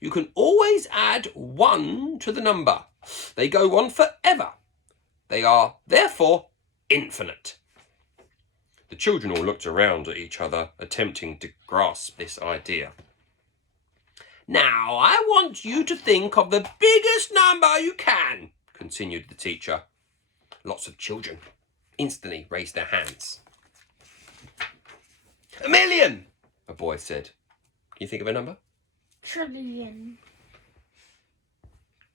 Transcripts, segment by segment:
you can always add 1 to the number. They go on forever. They are, therefore, infinite. The children all looked around at each other, attempting to grasp this idea. Now, I want you to think of the biggest number you can, continued the teacher. Lots of children instantly raised their hands. 1,000,000, a boy said. Can you think of a number? Trillion.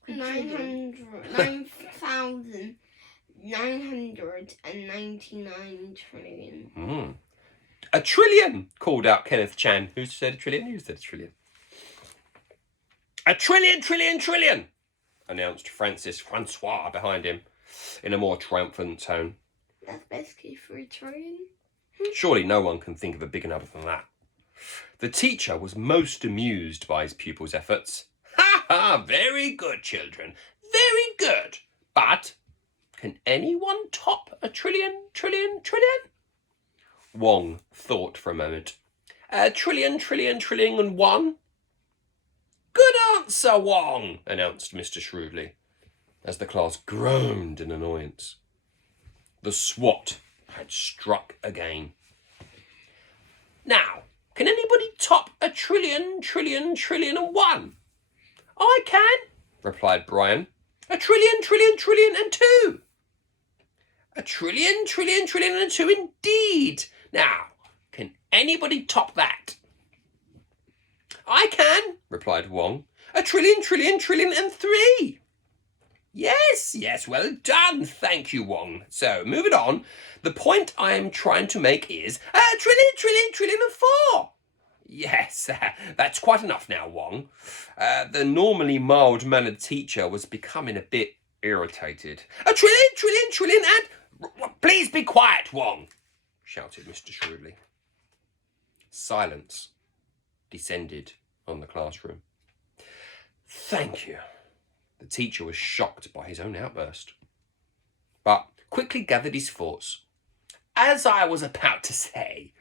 9,999 trillion. A trillion, called out Kenneth Chan. Who said a trillion? Who said a trillion? A trillion, trillion, trillion, announced Francois behind him in a more triumphant tone. That's basically 3 trillion. Surely no one can think of a bigger number than that. The teacher was most amused by his pupils' efforts. Ha ha! Very good, children. Very good. But can anyone top a trillion, trillion, trillion? Wong thought for a moment. A trillion, trillion, trillion and 1? Good answer, Wong, announced Mr. Shrewdly, as the class groaned in annoyance. The SWAT had struck again. Now, can anybody top a trillion, trillion, trillion and 1? I can, replied Brian. A trillion, trillion, trillion and 2. A trillion, trillion, trillion and 2 indeed. Now, can anybody top that? I can, replied Wong. A trillion, trillion, trillion and 3. Yes, well done, thank you, Wong. So, moving on, the point I am trying to make is a trillion, trillion, trillion and 4. Yes, that's quite enough now, Wong. The normally mild-mannered teacher was becoming a bit irritated. A trillion, trillion, trillion and... Please be quiet, Wong, shouted Mr. Shrewdly. Silence descended on the classroom. Thank you. The teacher was shocked by his own outburst, but quickly gathered his thoughts. As I was about to say,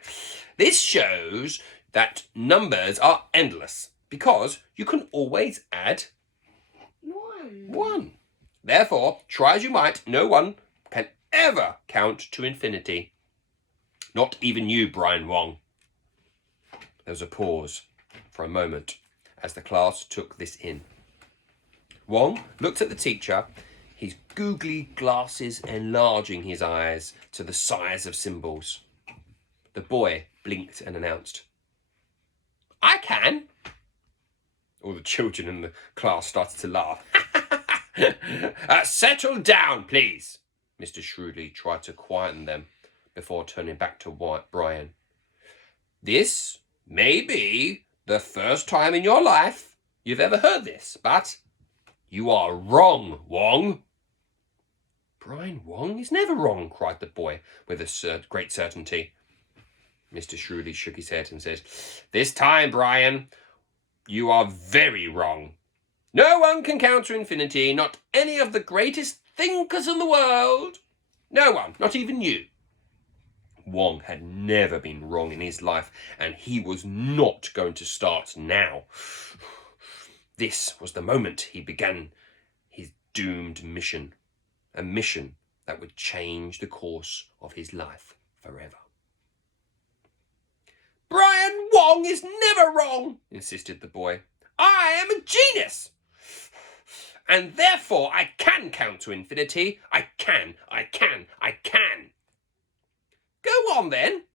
this shows that numbers are endless because you can always add 1. Therefore, try as you might, no one can ever count to infinity. Not even you, Brian Wong. There was a pause for a moment as the class took this in. Wong looked at the teacher, his googly glasses enlarging his eyes to the size of symbols. The boy blinked and announced, I can. All the children in the class started to laugh. Settle down, please. Mr. Shrewdly tried to quieten them before turning back to Brian. This may be the first time in your life you've ever heard this, but you are wrong, Wong. Brian Wong is never wrong, cried the boy with a great certainty. Mr. Shrewdly shook his head and said, This time, Brian, you are very wrong. No one can count to infinity, not any of the greatest thinkers in the world. No one, not even you. Wong had never been wrong in his life, and he was not going to start now. This was the moment he began his doomed mission, a mission that would change the course of his life forever. Brian Wong is never wrong, insisted the boy. I am a genius. And therefore I can count to infinity. I can. Go on then,